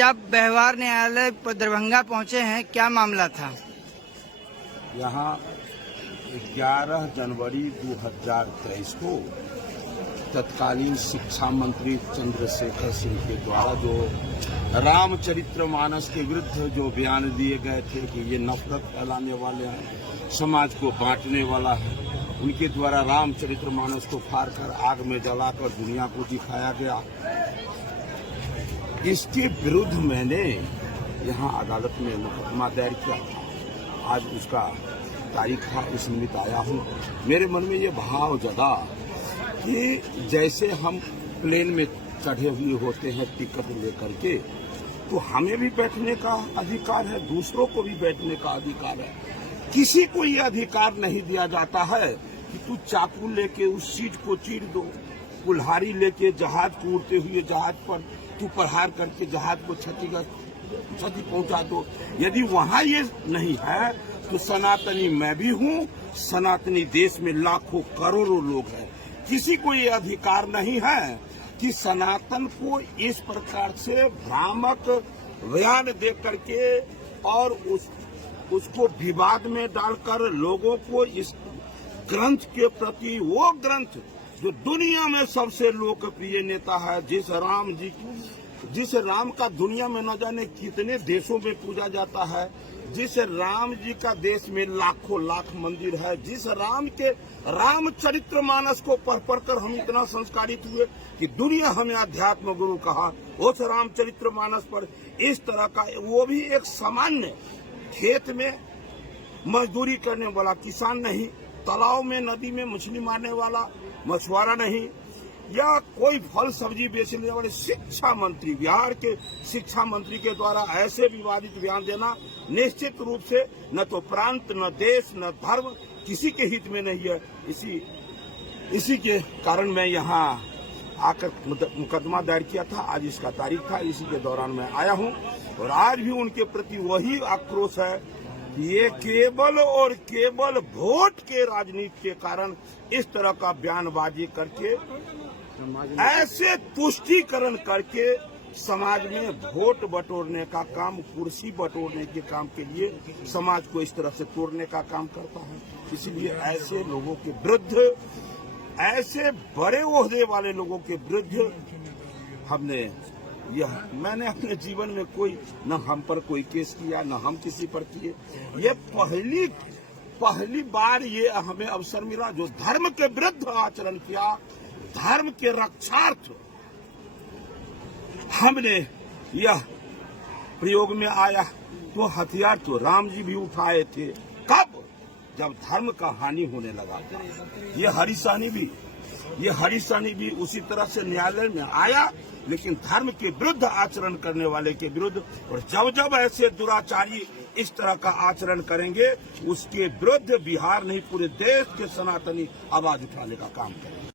आप व्यवहार न्यायालय दरभंगा पहुंचे हैं, क्या मामला था? यहाँ 11 जनवरी 2023 को तत्कालीन शिक्षा मंत्री चंद्रशेखर सिंह के द्वारा जो रामचरितमानस के विरुद्ध जो बयान दिए गए थे कि ये नफरत फैलाने वाले हैं, समाज को बांटने वाला है, उनके द्वारा रामचरितमानस को फाड़कर आग में जलाकर दुनिया को दिखाया गया। इसके विरुद्ध मैंने यहाँ अदालत में मुकदमा दायर किया। आज उसका तारीख था, इस निमित्त आया हूँ। मेरे मन में ये भाव जगा कि जैसे हम प्लेन में चढ़े हुए होते हैं टिकट लेकर के, तो हमें भी बैठने का अधिकार है, दूसरों को भी बैठने का अधिकार है। किसी को ये अधिकार नहीं दिया जाता है कि तू चाकू लेके उस सीट को चीर दो, कुल्हाड़ी लेके जहाज को उड़ते हुए जहाज पर तू प्रहार करके जहाज को क्षति पहुंचा दो। यदि वहां ये नहीं है तो सनातनी मैं भी हूँ, सनातनी देश में लाखों करोड़ों लोग हैं। किसी को ये अधिकार नहीं है कि सनातन को इस प्रकार से भ्रामक बयान दे करके और उसको विवाद में डालकर लोगों को इस ग्रंथ के प्रति, वो ग्रंथ जो दुनिया में सबसे लोकप्रिय नेता है, जिस राम का दुनिया में न जाने कितने देशों में पूजा जाता है, जिस राम जी का देश में लाखों लाख मंदिर है, जिस राम के रामचरितमानस को पढ़ कर हम इतना संस्कारित हुए कि दुनिया हमें अध्यात्म गुरु कहा, उस रामचरितमानस पर इस तरह का, वो भी एक सामान्य खेत में मजदूरी करने वाला किसान नहीं, तालाब में नदी में मछली मारने वाला मछुआरा नहीं, या कोई फल सब्जी बेचने वाले शिक्षा मंत्री, बिहार के शिक्षा मंत्री के द्वारा ऐसे विवादित बयान देना निश्चित रूप से न तो प्रांत, न देश, न धर्म किसी के हित में नहीं है। इसी के कारण मैं यहाँ आकर मुकदमा दायर किया था। आज इसका तारीख था, इसी के दौरान मैं आया हूँ और आज भी उनके प्रति वही आक्रोश है। ये केवल और केवल वोट के राजनीति के कारण इस तरह का बयानबाजी करके, ऐसे तुष्टीकरण करके समाज में वोट बटोरने का काम, कुर्सी बटोरने के काम के लिए समाज को इस तरह से तोड़ने का काम करता है। इसलिए ऐसे लोगों के विरुद्ध, ऐसे बड़े ओहदे वाले लोगों के विरुद्ध मैंने अपने जीवन में कोई, न हम पर कोई केस किया, न हम किसी पर किए। ये पहली बार ये हमें अवसर मिला जो धर्म के विरुद्ध आचरण किया, धर्म के रक्षार्थ हमने यह प्रयोग में आया। तो हथियार तो राम जी भी उठाए थे, कब? जब धर्म का हानि होने लगा। ये हरिसानी भी उसी तरह से न्यायालय में आया, लेकिन धर्म के विरुद्ध आचरण करने वाले के विरुद्ध। और जब ऐसे दुराचारी इस तरह का आचरण करेंगे, उसके विरुद्ध बिहार नहीं पूरे देश के सनातनी आवाज उठाने का काम करेंगे।